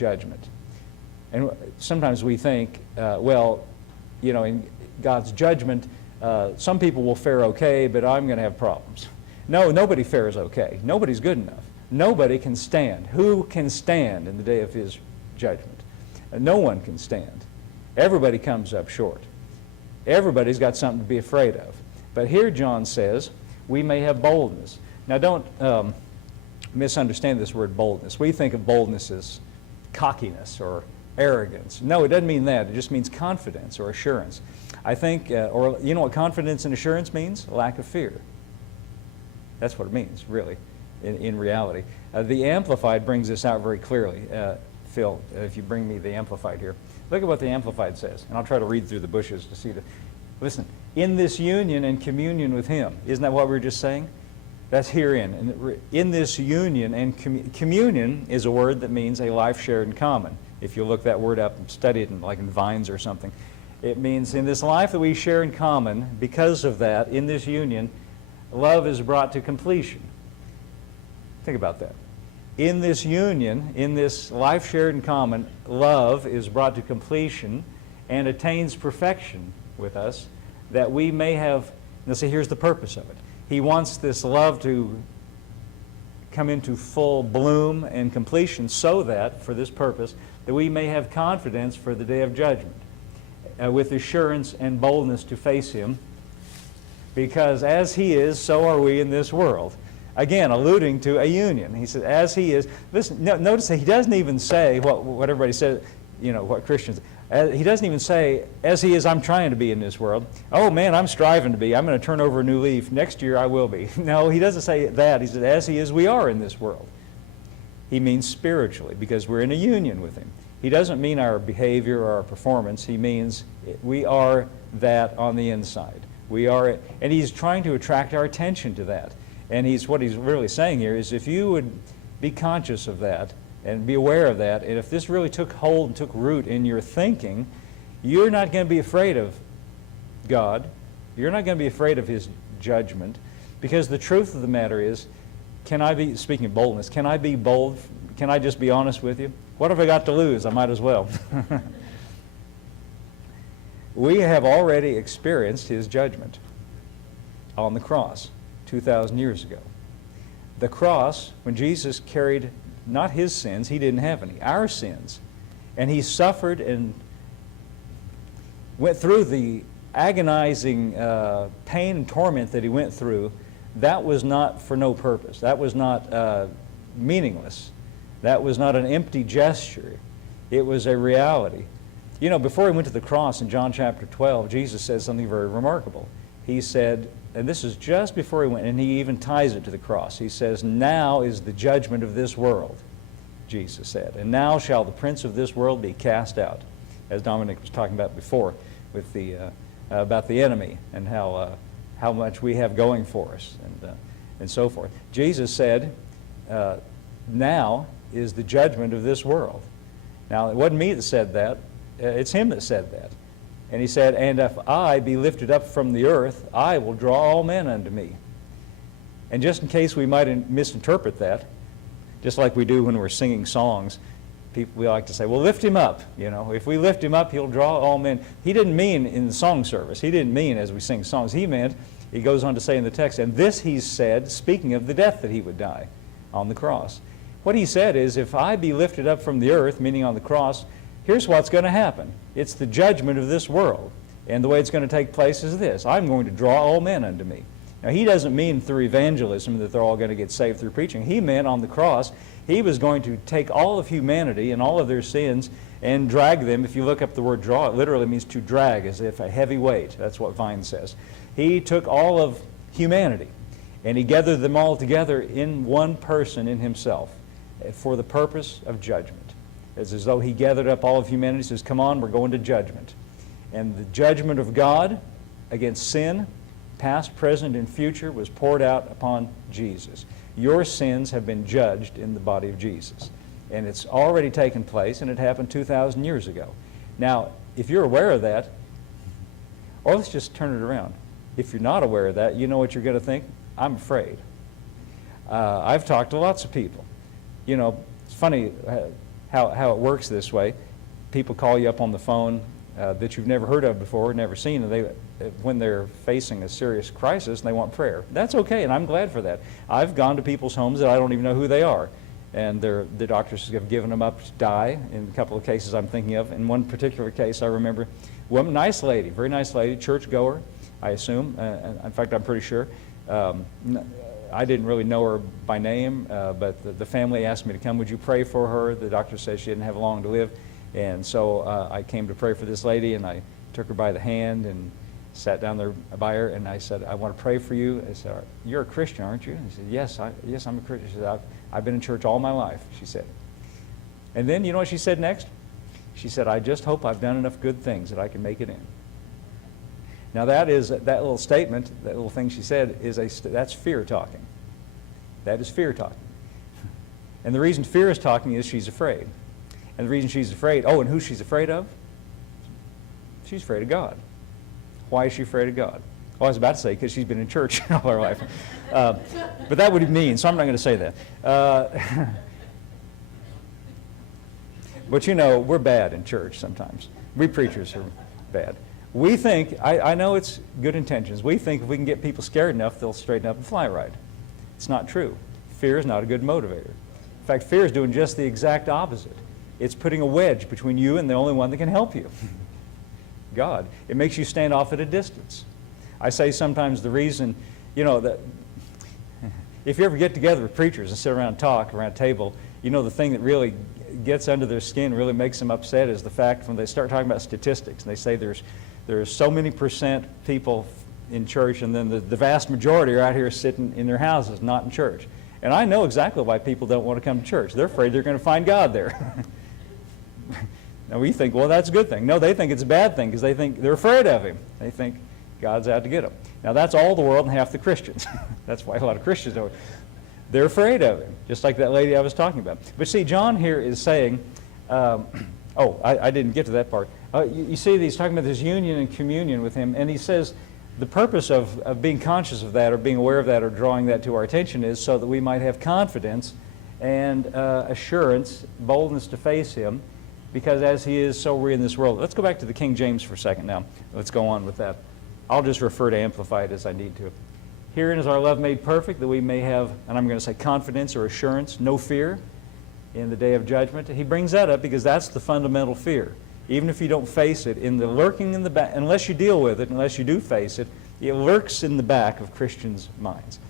judgment. And sometimes we think, well, you know, in God's judgment, some people will fare okay, but I'm going to have problems. No, nobody fares okay. Nobody's good enough. Nobody can stand. Who can stand in the day of his judgment? No one can stand. Everybody comes up short. Everybody's got something to be afraid of. But here John says, we may have boldness. Now don't misunderstand this word boldness. We think of boldness as cockiness or arrogance. No, it doesn't mean that. It just means confidence or assurance. I think, or you know what confidence and assurance means? Lack of fear. That's what it means, really, in reality. The Amplified brings this out very clearly. Phil, if you bring me the Amplified here. Look at what the Amplified says, and I'll try to read through the bushes to see the... Listen, in this union and communion with Him. Isn't that what we were just saying? That's herein. And in this union and communion is a word that means a life shared in common. If you look that word up and study it like in Vines or something, it means in this life that we share in common, because of that, in this union, love is brought to completion. Think about that. In this union, in this life shared in common, love is brought to completion and attains perfection with us, that we may have, now see, here's the purpose of it. He wants this love to come into full bloom and completion so that, for this purpose, that we may have confidence for the day of judgment, with assurance and boldness to face Him, because as He is, so are we in this world. Again, alluding to a union. He said, as He is. Listen, notice that He doesn't even say what everybody says, you know, what Christians, He doesn't even say, as He is, I'm trying to be in this world. Oh man, I'm striving to be. I'm going to turn over a new leaf. Next year I will be. No, He doesn't say that. He said, as He is, we are in this world. He means spiritually, because we're in a union with Him. He doesn't mean our behavior or our performance. He means we are that on the inside. We are, and He's trying to attract our attention to that. And what He's really saying here is, if you would be conscious of that and be aware of that, and if this really took hold and took root in your thinking, you're not going to be afraid of God. You're not going to be afraid of His judgment, because the truth of the matter is, can I be, speaking of boldness, can I be bold? Can I just be honest with you? What have I got to lose? I might as well. We have already experienced His judgment on the cross 2,000 years ago. The cross, when Jesus carried not His sins, He didn't have any, our sins, and He suffered and went through the agonizing pain and torment that He went through. That was not for no purpose. That was not meaningless. That was not an empty gesture. It was a reality. You know, before He went to the cross in John chapter 12, Jesus said something very remarkable. He said, and this is just before He went, and He even ties it to the cross. He says, now is the judgment of this world, Jesus said, and now shall the prince of this world be cast out, as Dominic was talking about before, with the about the enemy and how much we have going for us, and so forth. Jesus said, now is the judgment of this world. Now, it wasn't me that said that. It's Him that said that. And He said, and if I be lifted up from the earth, I will draw all men unto me. And just in case we might misinterpret that, just like we do when we're singing songs, we like to say, well, lift Him up. You know, if we lift Him up, He'll draw all men. He didn't mean in the song service. He didn't mean as we sing songs. He meant, He goes on to say in the text, and this He said, speaking of the death that He would die on the cross. What He said is, if I be lifted up from the earth, meaning on the cross, here's what's going to happen. It's the judgment of this world. And the way it's going to take place is this. I'm going to draw all men unto me. Now, He doesn't mean through evangelism that they're all going to get saved through preaching. He meant on the cross, He was going to take all of humanity and all of their sins and drag them. If you look up the word draw, it literally means to drag, as if a heavy weight. That's what Vine says. He took all of humanity and He gathered them all together in one person, in Himself, for the purpose of judgment. It's as though He gathered up all of humanity and says, come on, we're going to judgment. And the judgment of God against sin, past, present, and future, was poured out upon Jesus. Your sins have been judged in the body of Jesus. And it's already taken place, and it happened 2,000 years ago. Now, if you're aware of that, or let's just turn it around. If you're not aware of that, you know what you're going to think? I'm afraid. I've talked to lots of people. You know, it's funny, how it works this way. People call you up on the phone that you've never heard of before, never seen, and when they're facing a serious crisis and they want prayer. That's okay, and I'm glad for that. I've gone to people's homes that I don't even know who they are, and the doctors have given them up to die in a couple of cases I'm thinking of. In one particular case, I remember, woman, nice lady, very nice lady, church goer, I assume. In fact, I'm pretty sure. I didn't really know her by name, but the family asked me to come. Would you pray for her? The doctor said she didn't have long to live. And so I came to pray for this lady, and I took her by the hand and sat down there by her, and I said, I want to pray for you. I said, you're a Christian, aren't you? And she said, yes, I'm a Christian. She said, I've been in church all my life, she said. And then, you know what she said next? She said, I just hope I've done enough good things that I can make it in. Now that little statement, that little thing she said, that's fear talking. That is fear talking. And the reason fear is talking is she's afraid. And the reason she's afraid, and who she's afraid of? She's afraid of God. Why is she afraid of God? Well, I was about to say, because she's been in church all her life. But that would mean, so I'm not going to say that. But you know, we're bad in church sometimes. We preachers are bad. We think, I know it's good intentions, we think if we can get people scared enough, they'll straighten up and fly right. It's not true. Fear is not a good motivator. In fact, fear is doing just the exact opposite. It's putting a wedge between you and the only one that can help you, God. It makes you stand off at a distance. I say sometimes the reason, you know, that if you ever get together with preachers and sit around and talk around a table, you know, the thing that really gets under their skin, really makes them upset, is the fact when they start talking about statistics and they say there's so many percent people in church, and then the vast majority are out here sitting in their houses, not in church. And I know exactly why people don't want to come to church. They're afraid they're going to find God there. Now we think, well, that's a good thing. No, they think it's a bad thing because they think they're afraid of Him. They think God's out to get them. Now that's all the world and half the Christians. That's why a lot of Christians don't. They're afraid of Him, just like that lady I was talking about. But see, John here is saying, I didn't get to that part. You see, he's talking about this union and communion with Him, and he says the purpose of being conscious of that or being aware of that or drawing that to our attention is so that we might have confidence and assurance, boldness to face Him, because as He is, so we're in this world. Let's go back to the King James for a second now. Let's go on with that. I'll just refer to Amplified as I need to. Herein is our love made perfect, that we may have, and I'm going to say confidence or assurance, no fear in the day of judgment. He brings that up because that's the fundamental fear. Even if you don't face it, in the lurking in the back, unless you deal with it, unless you do face it, it lurks in the back of Christians' minds.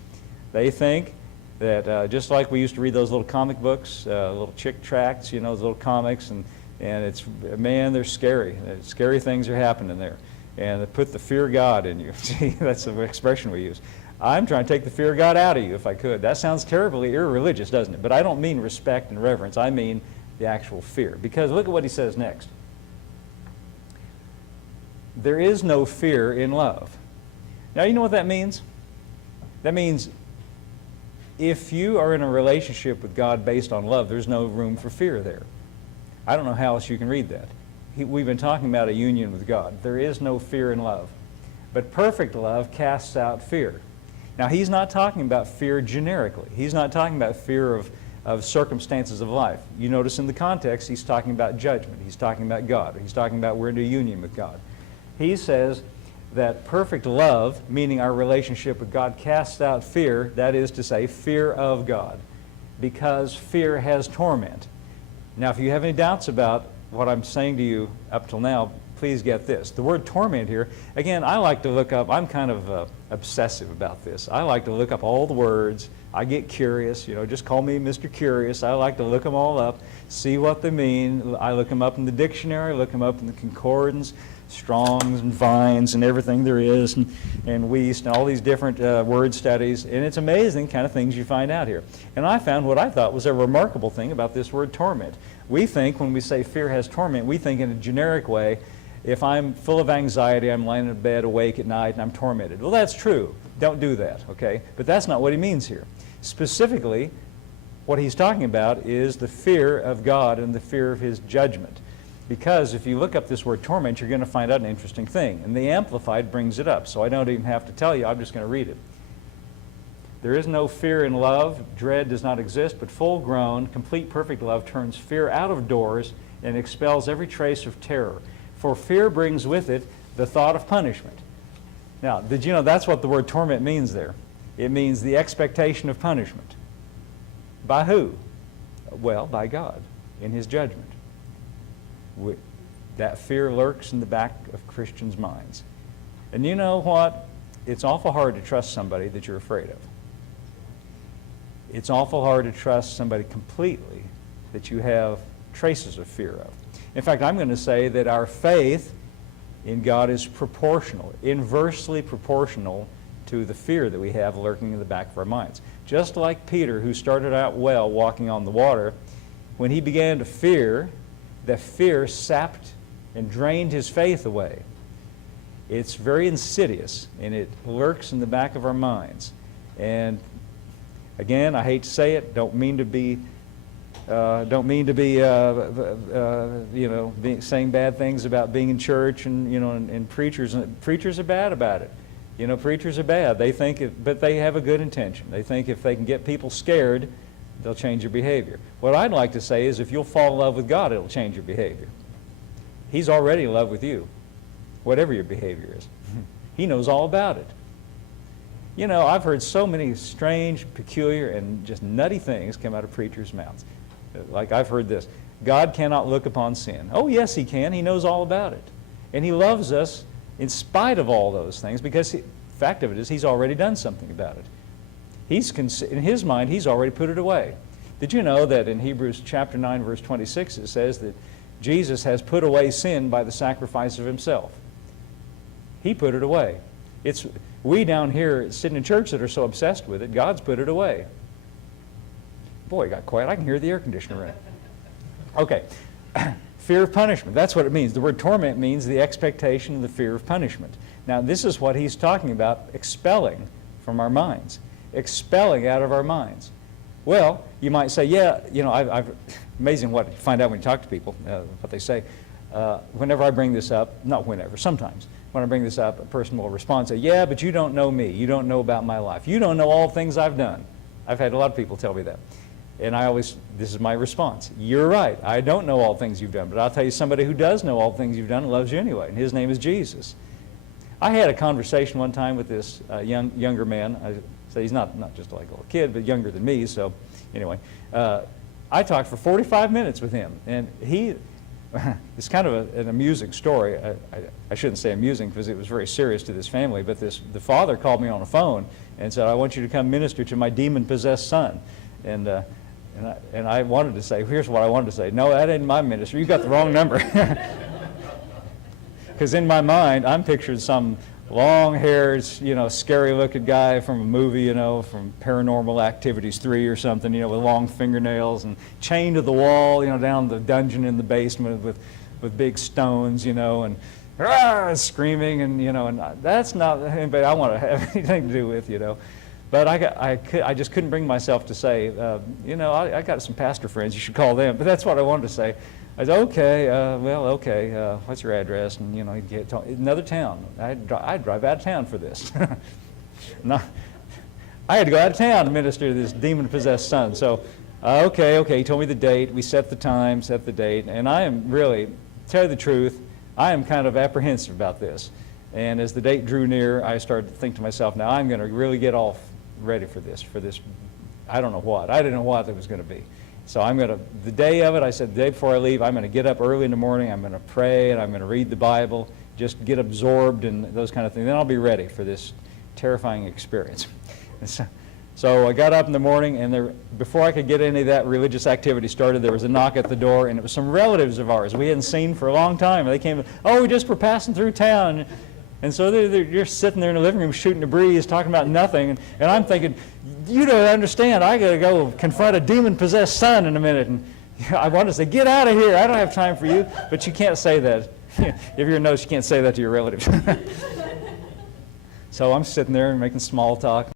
They think that just like we used to read those little comic books, little chick tracts, you know, those little comics, and it's, man, they're scary. Scary things are happening there. And they put the fear of God in you. See, that's the expression we use. I'm trying to take the fear of God out of you if I could. That sounds terribly irreligious, doesn't it? But I don't mean respect and reverence. I mean the actual fear. Because look at what he says next. There is no fear in love. Now, you know what that means? That means if you are in a relationship with God based on love, there's no room for fear there. I don't know how else you can read that. We've been talking about a union with God. There is no fear in love. But perfect love casts out fear. Now, he's not talking about fear generically. He's not talking about fear of circumstances of life. You notice in the context, he's talking about judgment. He's talking about God. He's talking about we're in a union with God. He says that perfect love, meaning our relationship with God, casts out fear, that is to say, fear of God, because fear has torment. Now, if you have any doubts about what I'm saying to you up till now, please get this. The word torment here, again, I like to look up, I'm kind of obsessive about this. I like to look up all the words. I get curious, you know, just call me Mr. Curious. I like to look them all up, see what they mean. I look them up in the dictionary, look them up in the concordance, Strong's and Vine's and everything there is, and Wuest and all these different word studies, and it's amazing kind of things you find out here. And I found what I thought was a remarkable thing about this word torment. We think when we say fear has torment, we think in a generic way, if I'm full of anxiety, I'm lying in bed awake at night and I'm tormented. Well, that's true. Don't do that, okay? But that's not what he means here. Specifically, what he's talking about is the fear of God and the fear of His judgment. Because if you look up this word torment, you're going to find out an interesting thing. And the Amplified brings it up, so I don't even have to tell you, I'm just going to read it. There is no fear in love. Dread does not exist, but full-grown, complete, perfect love turns fear out of doors and expels every trace of terror. For fear brings with it the thought of punishment. Now, did you know that's what the word torment means there? It means the expectation of punishment. By who? Well, by God, in His judgment. That fear lurks in the back of Christians' minds. And you know what? It's awful hard to trust somebody that you're afraid of. It's awful hard to trust somebody completely that you have traces of fear of. In fact, I'm going to say that our faith in God is proportional, inversely proportional to the fear that we have lurking in the back of our minds. Just like Peter, who started out well walking on the water, when he began to fear, the fear sapped and drained his faith away. It's very insidious, and it lurks in the back of our minds. And again, I hate to say it, don't mean to be saying bad things about being in church and preachers. And preachers are bad about it. Preachers are bad. They think, but they have a good intention. They think if they can get people scared, they'll change their behavior. What I'd like to say is if you'll fall in love with God, it'll change your behavior. He's already in love with you, whatever your behavior is. He knows all about it. I've heard so many strange, peculiar, and just nutty things come out of preachers' mouths. Like I've heard this, God cannot look upon sin. Oh, yes, He can. He knows all about it. And He loves us in spite of all those things because the fact of it is He's already done something about it. In His mind, He's already put it away. Did you know that in Hebrews chapter 9, verse 26, it says that Jesus has put away sin by the sacrifice of Himself? He put it away. It's we down here sitting in church that are so obsessed with it. God's put it away. Boy, it got quiet. I can hear the air conditioner running. Okay. Fear of punishment. That's what it means. The word torment means the expectation of the fear of punishment. Now, this is what he's talking about, expelling from our minds. Expelling out of our minds. Well, you might say, yeah, amazing what you find out when you talk to people, what they say. Whenever I bring this up, not whenever, sometimes, when I bring this up, a person will respond and say, yeah, but you don't know me. You don't know about my life. You don't know all the things I've done. I've had a lot of people tell me that. And this is my response. You're right. I don't know all the things you've done, but I'll tell you somebody who does know all the things you've done and loves you anyway, and his name is Jesus. I had a conversation one time with this younger man. I say he's not just like a little kid, but younger than me, so anyway. I talked for 45 minutes with him, and it's kind of an amusing story. I shouldn't say amusing because it was very serious to this family, but the father called me on the phone and said, I want you to come minister to my demon-possessed son. And I wanted to say, here's what I wanted to say. No, that ain't my ministry. You got the wrong number. Because in my mind, I'm picturing some long-haired, scary-looking guy from a movie, from Paranormal Activities 3 or something, with long fingernails and chained to the wall, down the dungeon in the basement with big stones, and screaming, and that's not anybody I want to have anything to do with, But I just couldn't bring myself to say, I got some pastor friends, you should call them. But that's what I wanted to say. I said, okay, okay, what's your address? And, he'd get another town. I'd drive out of town for this. No, I had to go out of town to minister to this demon-possessed son. So, okay, he told me the date. We set the time, set the date. And I am really, to tell you the truth, I am kind of apprehensive about this. And as the date drew near, I started to think to myself, now I'm going to really get all ready for this, I don't know what. I didn't know what it was going to be. So the day of it, I said, the day before I leave, I'm going to get up early in the morning, I'm going to pray, and I'm going to read the Bible, just get absorbed in those kind of things. Then I'll be ready for this terrifying experience. So I got up in the morning, and before I could get any of that religious activity started, there was a knock at the door, and it was some relatives of ours we hadn't seen for a long time. And they came, we just were passing through town. And so you're sitting there in the living room shooting the breeze, talking about nothing, and I'm thinking, you don't understand, I got to go confront a demon-possessed son in a minute. And I want to say, get out of here, I don't have time for you. But you can't say that. If you're a nurse, you can't say that to your relatives. So I'm sitting there and making small talk.